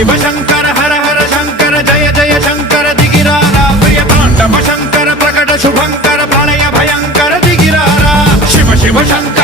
शिव शंकर हर हर शंकर जय जय शंकर दिगिरारा प्रिय तांडव शंकर प्रकट शुभंकर प्रलय भयंकर दिगिरारा शिव शिव शंकर